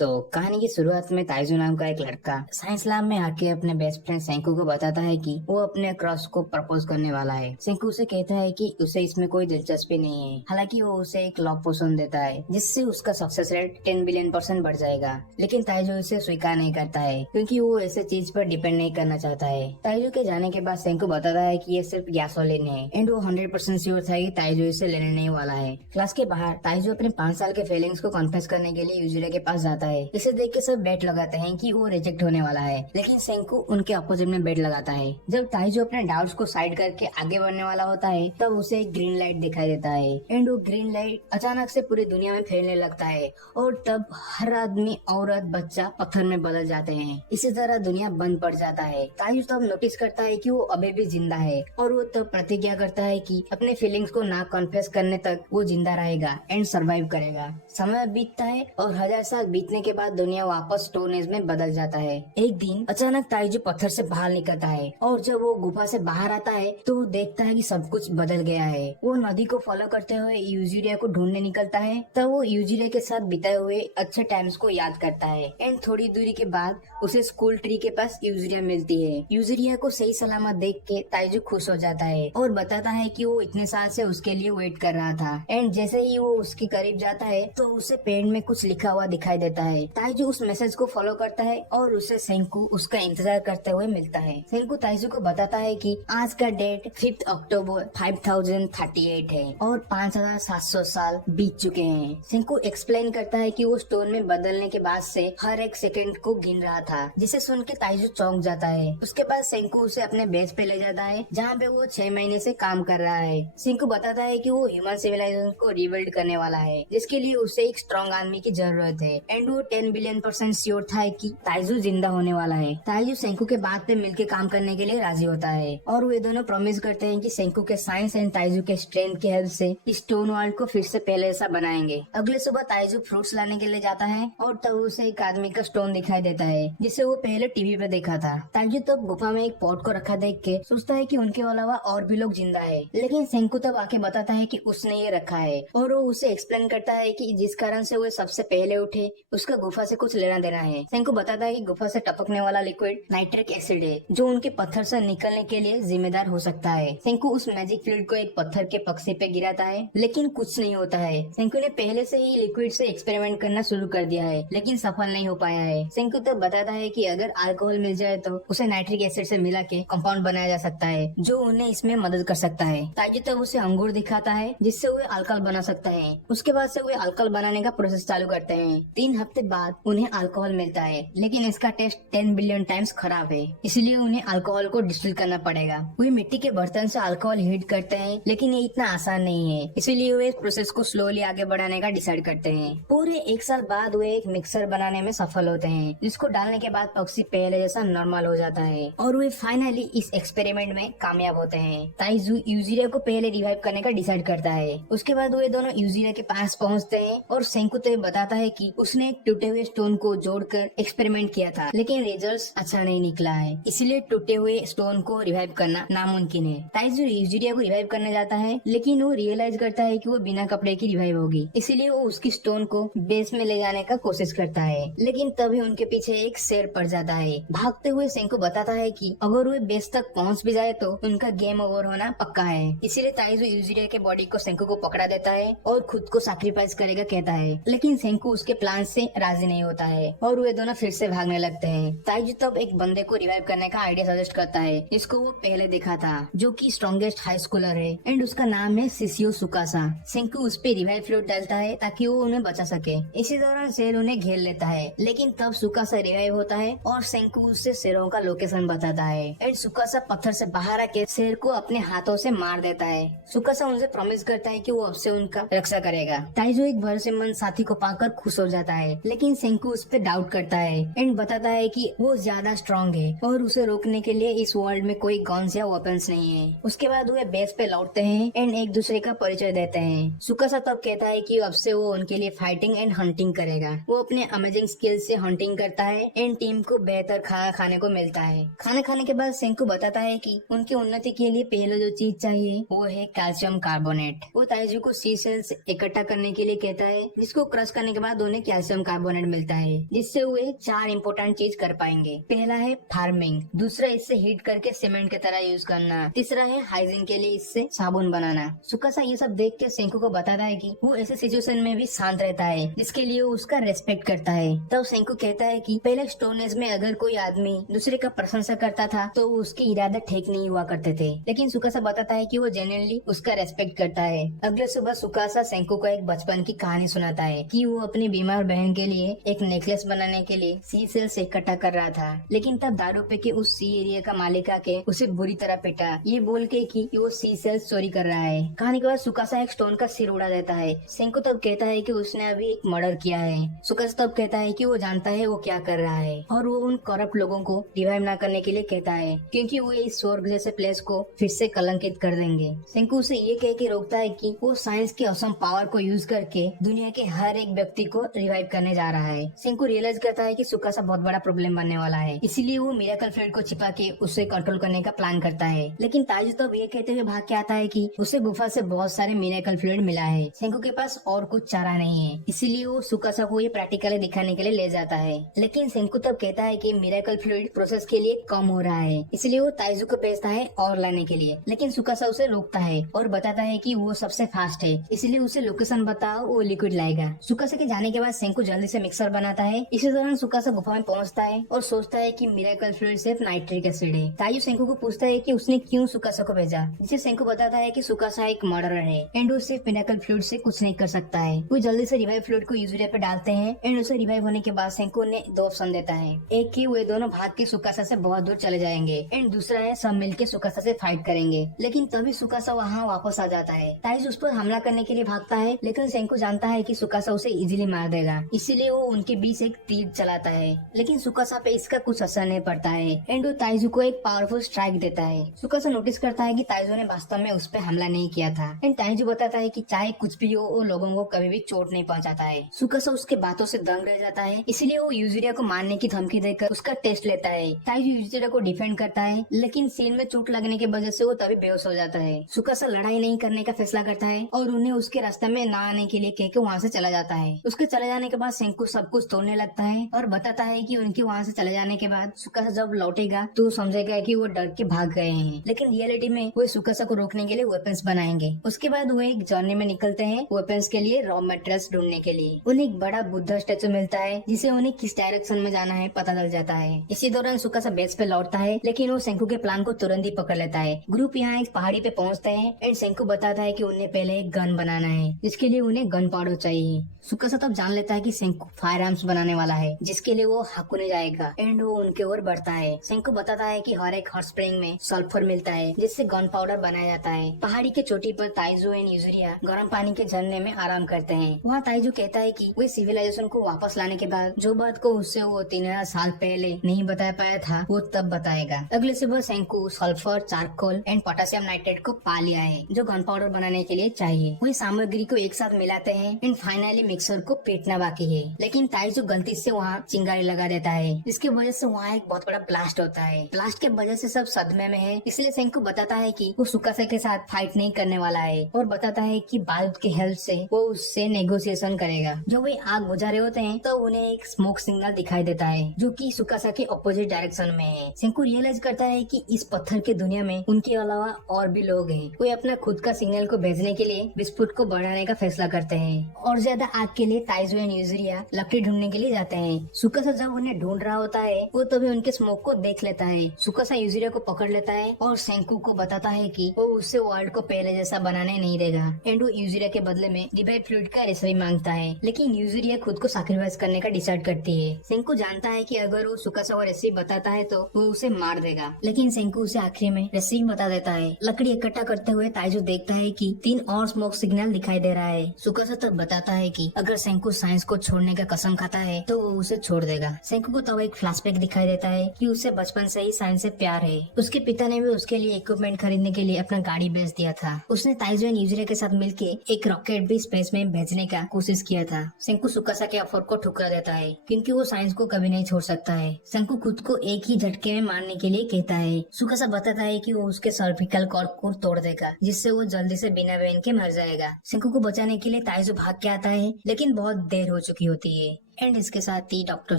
तो कहानी की शुरुआत में ताइजू नाम का एक लड़का साइंस लैब में आके अपने बेस्ट फ्रेंड सेंकू को बताता है कि वो अपने क्रश को प्रपोज करने वाला है। सेंकू उसे कहता है कि उसे इसमें कोई दिलचस्पी नहीं है। हालांकि वो उसे एक लव पोशन देता है जिससे उसका सक्सेस रेट 10 बिलियन% बढ़ जाएगा। लेकिन ताइजू इसे स्वीकार नहीं करता है क्योंकि वो ऐसे चीज पर डिपेंड नहीं करना चाहता है। ताइजू के जाने के बाद सेंकू बताता है कि ये सिर्फ गैसोलीन है एंड वो 100% श्योर था कि ताइजू इसे लेने नहीं वाला है। क्लास के बाहर ताइजू अपने 5 साल के फीलिंग्स को कॉन्फेस करने के लिए यूजुरे के पास जाता है। इसे देख के सब बेट लगाते हैं कि वो रिजेक्ट होने वाला है, लेकिन सेंकू उनके अपोजिट में बेट लगाता है। जब ताइजू अपने डाउट्स को साइड करके आगे बढ़ने वाला होता है तब उसे एक ग्रीन लाइट दिखाई देता है एंड वो ग्रीन लाइट अचानक से पूरी दुनिया में फैलने लगता है और तब हर आदमी, औरत, बच्चा पत्थर में बदल जाते हैं। इसी तरह दुनिया बंद पड़ जाता है। ताइजू तब नोटिस करता है कि वो अभी भी जिंदा है और वो तब प्रतिज्ञा करता है कि अपने फीलिंग्स को ना कॉन्फेस करने तक वो जिंदा रहेगा एंड सरवाइव करेगा। समय बीतता है और 1000 साल बीतने के बाद दुनिया वापस स्टोन एज में बदल जाता है। एक दिन अचानक ताइजू पत्थर से बाहर निकलता है और जब वो गुफा से बाहर आता है तो वो देखता है कि सब कुछ बदल गया है। वो नदी को फॉलो करते हुए यूजिरिया को ढूंढने निकलता है। तब वो यूजिरिया के साथ बिताए हुए अच्छे टाइम्स को याद करता है एंड थोड़ी दूरी के बाद उसे स्कूल ट्री के पास यूजिरिया मिलती है। यूजिरिया को सही सलामत देख के ताइजू खुश हो जाता है और बताता है कि वो इतने साल से उसके लिए वेट कर रहा था। एंड जैसे ही वो उसके करीब जाता है तो उसे पेड़ में कुछ लिखा हुआ दिखाई देता है। ताइजू उस मैसेज को फॉलो करता है और उसे सेंकू उसका इंतजार करते हुए मिलता है। सेंकू ताइजू को बताता है कि आज का डेट 5 अक्टूबर 5038 है और 5700 साल बीत चुके हैं। सेंकू एक्सप्लेन करता है कि वो स्टोन में बदलने के बाद से हर एक सेकंड को गिन रहा था, जिसे सुन के ताइजू चौंक जाता है। उसके बाद सेंकू उसे अपने बेस पे ले जाता है जहाँ पे वो 6 महीने से काम कर रहा है। सेंकू बताता है कि वो ह्यूमन सिविलाइजेशन को रिबिल्ड करने वाला है, जिसके लिए उसे एक स्ट्रॉन्ग आर्मी की जरूरत है एंड वो 10 बिलियन% श्योर था कि ताइजू जिंदा होने वाला है। ताइजू सेंकू के बात पे मिलके काम करने के लिए राजी होता है और वे दोनों प्रॉमिस करते हैं कि सेंकू के साइंस एंड ताइजू के स्ट्रेंथ की हेल्प से इस स्टोन वर्ल्ड को फिर से पहले जैसा बनाएंगे। अगले सुबह ताइजू फ्रूट्स लाने के लिए जाता है और तब उसे एक आदमी का स्टोन दिखाई देता है जिसे वो पहले टीवी पे देखा था। ताइजू तब गुफा में एक पॉट को रखा देख के सोचता है कि उनके अलावा और भी लोग जिंदा है, लेकिन सेंकू तब आके बताता है कि उसने ये रखा है और वो उसे एक्सप्लेन करता है कि जिस कारण से वो सबसे पहले उठे उसका गुफा से कुछ लेना देना है। सेंकू बताता है कि गुफा से टपकने वाला लिक्विड नाइट्रिक एसिड है जो उनके पत्थर से निकलने के लिए जिम्मेदार हो सकता है। सेंकू उस मैजिक फ्लूइड को एक पत्थर के पक्षी पे गिराता है लेकिन कुछ नहीं होता है। सेंकू ने पहले से ही लिक्विड से एक्सपेरिमेंट करना शुरू कर दिया है लेकिन सफल नहीं हो पाया है। सेंकू तब बताता है कि अगर अल्कोहल मिल जाए तो उसे नाइट्रिक एसिड से मिला के कंपाउंड बनाया जा सकता है जो उन्हें इसमें मदद कर सकता है। ताइजू तब उसे अंगूर दिखाता है जिससे वे अल्कोहल बना सकता है। उसके बाद से वे अल्कोहल बनाने का प्रोसेस चालू करते हैं। 3 हफ्ते बाद उन्हें अल्कोहल मिलता है लेकिन इसका टेस्ट 10 बिलियन टाइम्स खराब है, इसलिए उन्हें अल्कोहल को डिस्टिल करना पड़ेगा। वे मिट्टी के बर्तन से अल्कोहल हीट करते हैं लेकिन ये इतना आसान नहीं है, इसलिए वे इस प्रोसेस को स्लोली आगे बढ़ाने का डिसाइड करते हैं। पूरे 1 साल बाद वे एक मिक्सर बनाने में सफल होते हैं जिसको डालने के बाद पक्षी पहले जैसा नॉर्मल हो जाता है और वे फाइनली इस एक्सपेरिमेंट में कामयाब होते हैं। ताइजू यूजिरिया को पहले रिवाइव करने का डिसाइड करता है। उसके बाद वे दोनों यूजिरिया के पास पहुँचते हैं और सेंकू तो बताता है कि उसने एक टूटे हुए स्टोन को जोड़कर एक्सपेरिमेंट किया था लेकिन रिजल्ट्स अच्छा नहीं निकला है, इसलिए टूटे हुए स्टोन को रिवाइव करना नामुमकिन है। ताइजू यूजिरिया को रिवाइव करने जाता है लेकिन वो रियलाइज करता है कि वो बिना कपड़े की रिवाइव होगी, इसलिए वो उसकी स्टोन को बेस में ले जाने का कोशिश करता है लेकिन तभी उनके पीछे एक शेर पड़ जाता है। भागते हुए सेंकू बताता है कि अगर वो बेस तक पहुंच भी जाए तो उनका गेम ओवर होना पक्का है, इसीलिए ताइजू यूजिरिया के बॉडी को सेंकू को पकड़ा देता है और खुद को सैक्रिफाइस करेगा कहता है, लेकिन सेंकू उसके प्लान से राजी नहीं होता है और वे दोनों फिर से भागने लगते हैं। ताइजू तब एक बंदे को रिवाइव करने का आइडिया सजेस्ट करता है जिसको वो पहले देखा था, जो कि स्ट्रॉन्गेस्ट हाई स्कूलर है एंड उसका नाम है सिसियो सुकासा। सेंकू उस पे रिवाइव फ्लूइड डालता है ताकि वो उन्हें बचा सके। इसी दौरान शेर उन्हें घेर लेता है लेकिन तब सुकासा रिवाइव होता है और सेंकू उससे शेरों का लोकेशन बताता है एंड सुकासा पत्थर से बाहर आके शेर को अपने हाथों से मार देता है। सुकासा उनसे प्रॉमिस करता है कि वो अब से उनका रक्षा करेगा। ताइजू एक भरोसेमंद साथी को पाकर खुश हो जाता है लेकिन सेंकू उस पे डाउट करता है एंड बताता है कि वो ज्यादा स्ट्रॉन्ग है और उसे रोकने के लिए इस वर्ल्ड में कोई गन्स या वेपन्स नहीं है। उसके बाद वे बेस पे लौटते हैं एंड एक दूसरे का परिचय देते हैं। सुकासा तब कहता है कि अब से वो उनके लिए फाइटिंग एंड हंटिंग करेगा। वो अपने अमेजिंग स्किल से हंटिंग करता है एंड टीम को बेहतर खाना खाने को मिलता है। खाना खाने के बाद सेंकू बताता है कि उनकी उन्नति के लिए पहले जो चीज चाहिए वो है कैल्शियम कार्बोनेट। वो ताइजू को सी सेल्स इकट्ठा करने के लिए कहता है जिसको क्रश करने के बाद उन्हें कैल्शियम कार्बोनेट मिलता है, जिससे वे 4 इम्पोर्टेंट चीज कर पाएंगे। पहला है फार्मिंग, दूसरा इससे हीट करके सीमेंट की तरह यूज करना, तीसरा है हाइजीन के लिए इससे साबुन बनाना। सुकासा ये सब देख के सेंकू को बताता है कि वो ऐसे सिचुएशन में भी शांत रहता है, जिसके लिए वो उसका रेस्पेक्ट करता है। तब सेंकू कहता है कि पहले स्टोन एज में अगर कोई आदमी दूसरे का प्रशंसा करता था तो उसके इरादे ठीक नहीं हुआ करते थे, लेकिन सुकासा बताता है कि वो जेन्युइनली उसका रेस्पेक्ट करता है। अगले सुबह सुकासा सेंकू को एक बचपन की कहानी सुनाता है कि वो अपनी बीमार बहन के लिए एक नेकलेस बनाने के लिए सी सेल्स इकट्ठा कर रहा था, लेकिन तब दारू पे के उस सी एरिया का मालिक आके उसे बुरी तरह पिटा, ये बोल के कि वो सी सेल्स चोरी कर रहा है। कहानी के बाद सुकासा एक स्टोन का सिर उड़ा देता है। सेंकू तब कहता है कि उसने अभी एक मर्डर किया है। सुकासा तब कहता है कि वो जानता है वो क्या कर रहा है, और वो उन करप्ट लोगों को रिवाइव ना करने के लिए कहता है, क्योंकि वो इस स्वर्ग जैसे प्लेस को फिर से कलंकित कर देंगे। सेंकू उसे ये कह के रोकता है कि वो साइंस के असम पावर को यूज करके दुनिया के हर एक व्यक्ति को रिवाइव करने जा रहा है। सेंकू रियलाइज करता है कि सुकासा बहुत बड़ा प्रॉब्लम बनने वाला है, इसीलिए वो मिरेकल फ्लूइड को छिपा के उसे कंट्रोल करने का प्लान करता है। लेकिन ताइजू तब ये कहते हुए भाग के आता है कि उसे गुफा से बहुत सारे मिरेकल फ्लूइड मिला है, सेंकू के पास और कुछ चारा नहीं है, इसीलिए वो सुकासा को ये प्रैक्टिकली दिखाने के लिए ले जाता है। लेकिन सेंकू तब कहता है कि मिरेकल फ्लूइड प्रोसेस के लिए कम हो रहा है, इसलिए वो ताइजू को भेजता है और लाने के लिए। लेकिन सुकासा उसे रोकता है और बताता है कि वो सबसे फास्ट है, इसलिए उसे लोकेशन बताओ, वो लिक्विड लाएगा। सुकासा के जाने के बाद सेंकू जल्दी से मिक्सर बनाता है। इसी दौरान सुकासा गुफा में पहुंचता है और सोचता है कि मिरेकल फ्लूइड सिर्फ नाइट्रिक एसिड है। ताइजू सेंकू को पूछता है कि उसने क्यों सुकासा को भेजा, जिसे सेंकू बताता है कि सुकासा एक मर्डरर है एंड वो सिर्फ मिरेकल फ्लूइड से कुछ नहीं कर सकता है। वो जल्दी से रिवाइव फ्लूइड को यूजुरिया पे डालते हैं एंड उसे रिवाइव होने के बाद सेंकू ने 2 ऑप्शन देता है। एक कि वे दोनों भाग के सुकासा से बहुत दूर चले जाएंगे एंड दूसरा है सब मिलके सुकासा से फाइट करेंगे। लेकिन तभी सुकासा वहाँ वापस आ जाता है। ताइजू उस पर हमला करने के लिए भागता है, लेकिन सेंकू जानता है कि सुकासा उसे इजीली मार देगा, इसीलिए वो उनके बीच एक तीर चलाता है। लेकिन सुकासा पे इसका कुछ असर नहीं पड़ता है एंड वो ताइजू को एक पावरफुल स्ट्राइक देता है। सुकासा नोटिस करता है कि ताइजू ने वास्तव में उस पर हमला नहीं किया था एंड ताइजू बताता है कि चाहे कुछ भी हो, वो लोगों को कभी भी चोट नहीं पहुंचाता है। सुकासा उसके बातों से दंग रह जाता है, इसलिए वो यूजुरिया को मारने की धमकी देकर उसका टेस्ट लेता है। ताइजू यूजुरिया को डिफेंड करता है, लेकिन सीन में चोट लगने की वजह से वो तभी बेहोश हो जाता है। सुकासा लड़ाई नहीं करने का फैसला करता है और उन्हें उसके रास्ते में ना आने के लिए कह के वहाँ से चला जाता है। उसके चले जाने के बाद सेंकू सब कुछ तोड़ने लगता है और बताता है कि उनके वहाँ से चले जाने के बाद सुकासा जब लौटेगा तो समझेगा कि वो डर के भाग गए हैं, लेकिन रियलिटी में वो सुकासा को रोकने के लिए वेपन्स बनाएंगे। उसके बाद वो एक जर्नी में निकलते हैं वेपन्स के लिए रॉ मटेरियल्स ढूंढने के लिए। उन्हें एक बड़ा बुद्धा स्टैचू मिलता है, जिसे उन्हें किस डायरेक्शन में जाना है पता चल जाता है। इसी दौरान सुकासा बेस पे लौटता है, लेकिन वो सेंकू के प्लान को तुरंत ही पकड़ लेता है। ग्रुप यहाँ एक पहाड़ी पे पहुँचते हैं एंड सेंकू बताता है कि उन्हें पहले एक गन बनाना है, जिसके लिए उन्हें गन पाउडर चाहिए। सुकासा तब जान लेता है कि सेंकू फायर आर्म्स बनाने वाला है, जिसके लिए वो हाकुने जाएगा एंड वो उनके ओर बढ़ता है। सेंकू बताता है कि हर एक हॉट स्प्रिंग में सल्फर मिलता है, जिससे गन पाउडर बनाया जाता है। पहाड़ी के चोटी पर ताइजू एंड यूजुरिया गर्म पानी के झरने में आराम करते हैं। वहाँ ताइजू कहता है कि वे सिविलाइजेशन को वापस लाने के बाद जो बात को उससे वो 3000 साल पहले नहीं बता पाया था, वो तब बताएगा। अगले सुबह सेंकू sulphur, charcoal and potassium nitrate को पा लिया है, जो गन पाउडर बनाने के लिए चाहिए। वही सामग्री को एक साथ मिलाते हैं एंड फाइनली मिक्सर को पीटना बाकी है। लेकिन ताइजू गलती से वहाँ चिंगारी लगा देता है, जिसकी वजह से वहाँ एक बहुत बड़ा ब्लास्ट होता है। ब्लास्ट के वजह से सब सदमे में है, इसलिए सेंकू बताता है कि वो सुकासा के साथ फाइट नहीं करने वाला है और बताता है कि बारूद की हेल्प से वो उससे नेगोशिएशन करेगा। जो वे आग बुझा रहे होते हैं तो उन्हें एक स्मोक सिग्नल दिखाई देता है, जो कि सुकासा के ऑपोजिट डायरेक्शन में है। सेंकू रियलाइज करता है कि इस पत्थर के दुनिया में उनके अलावा और भी लोग हैं। वे अपना खुद का सिग्नल को भेजने के लिए विस्फोट को बढ़ाने का फैसला करते हैं और ज्यादा आग के लिए ताइजू एंड यूजुरिया लकड़ी ढूंढने के लिए जाते हैं। सुकासा जब उन्हें ढूंढ रहा होता है, वो तभी उनके स्मोक को देख लेता है। सुकासा यूजुरिया को पकड़ लेता है और सेंकू को बताता है कि वो उससे वर्ल्ड को पहले जैसा बनाने नहीं देगा एंड वो यूजुरिया के बदले में रिवाइव फ्लूइड का रेसिपी मांगता है। लेकिन यूजुरिया खुद को सैक्रिफाइस करने का डिसाइड करती है। सेंकू जानता है कि अगर वो सुकासा को रेसिपी बताता है तो वो उसे मार देगा, लेकिन सेंकू उसे आखिरी में रेसिपी बता देता है। लकड़ी इकट्ठा करते हुए ताइजू देखता है कि 3 और स्मोक सिग्नल दिखाई दे रहा है। सुकासा तब बताता है कि अगर सेंकू साइंस को छोड़ने का कसम खाता है तो वो उसे छोड़ देगा। सेंकू को तब एक फ्लैशबैक दिखाई देता है कि उसे बचपन से ही साइंस से प्यार है। उसके पिता ने भी उसके लिए इक्विपमेंट खरीदने के लिए अपना गाड़ी बेच दिया था। उसने ताइजू एंड यूजुरिया के साथ मिलके एक रॉकेट भी स्पेस में भेजने का कोशिश किया था। सेंकू सुकासा के ऑफर को ठुकरा देता है, क्योंकि वो साइंस को कभी नहीं छोड़ सकता है। सेंकू खुद को एक ही झटके में मारने के लिए कहता है। सुकासा बताता है कि वो उसके सर्विकल कॉर्ड को तोड़ देगा, जिससे वो जल्दी से बिना बहन के मर जाएगा। सेंकू को बचाने के लिए ताइजू भाग के आता है, लेकिन बहुत देर हो चुकी चुकी होती है। एंड इसके साथ ही डॉक्टर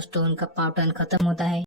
स्टोन का पार्ट 1 खत्म होता है।